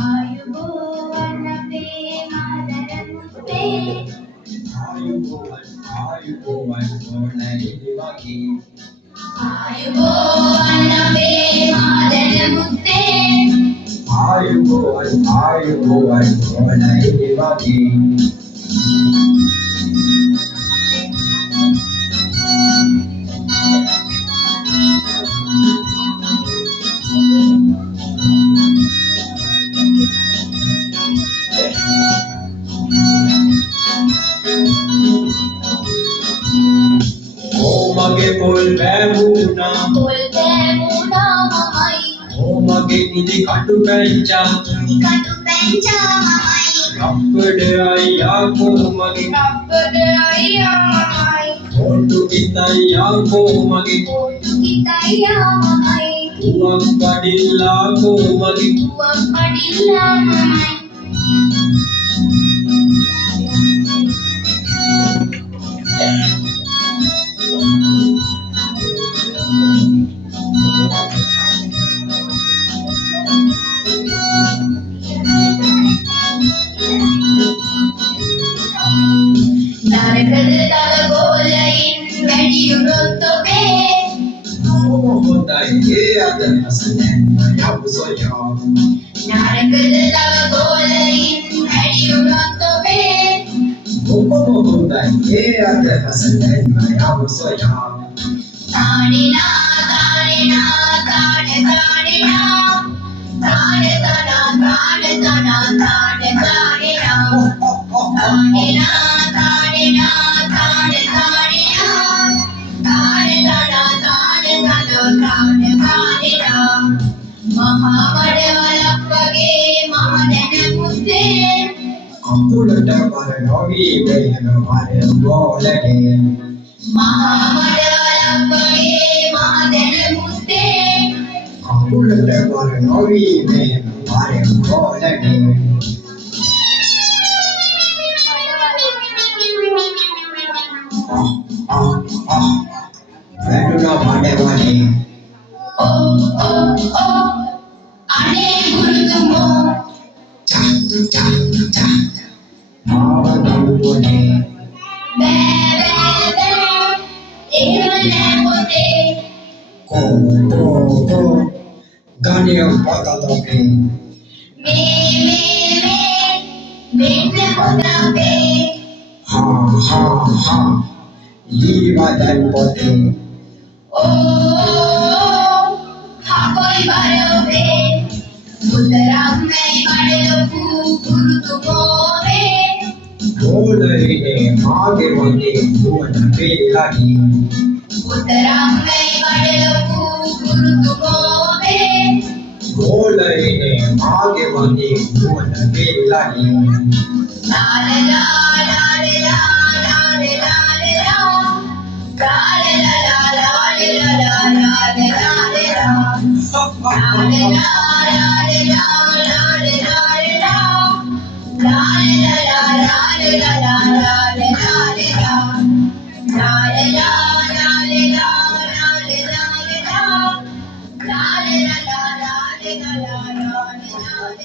ආයුබෝවන් අපේ මාදර මුත්තේ ආයුබෝවන් ඕනයි වගේ ආයුබෝවන් අපේ මාදර මුත්තේ ආයුබෝවන් ඕනයි වගේ මගේ පොල් බෑවුනා මමයි මගේ නිදි කටු පැංචා මමයි රබ්බඩ අයියා මගේ හොටු කිතයියා මගේ උවක් කඩිල්ලා මගේ නරකද තව ගෝලයින් වැඩියුනොත් ඔබේ හොඳයි ඒ අදහස දැන් යව් සොයෝ නරකද තව ගෝලයින් වැඩියුනොත් ඔබේ හොඳයි ඒ අදහස දැන් යව් සොයෝ තානිනා තානිනා තානිනා තානිනා මහවඩවලක් වගේ මම දැන මුත්තේ අකුලට වර නොවී වෙන වර ගෝලනේ මහවඩවලක් වගේ මම දැන මුත්තේ අකුලට වර නොවී වෙන වර ගෝලනේ වැටුණා මඩවනේ අනේ ගුරුතුමෝ මාව දරුවනේ බෑ එහෙම නෑ පොතේ කෝ ගානිය පතතෝනේ මෙන්න පොත අපේ හා ඊවදන් පොතේ හකොයි බරෝබේ මුතරම් මේ බඩලොකු ගුරුතුමෝවේ ගෝලනේ මාගේ වගේ දුවන වේලාදී මුතරම් මේ බඩලොකු ගුරුතුමෝවේ ගෝලනේ මාගේ වගේ දුවන වේලාදී ලාලලා ලාලලා ලාලලා ලාලලා ලාලලා ලාලලා ලාලලා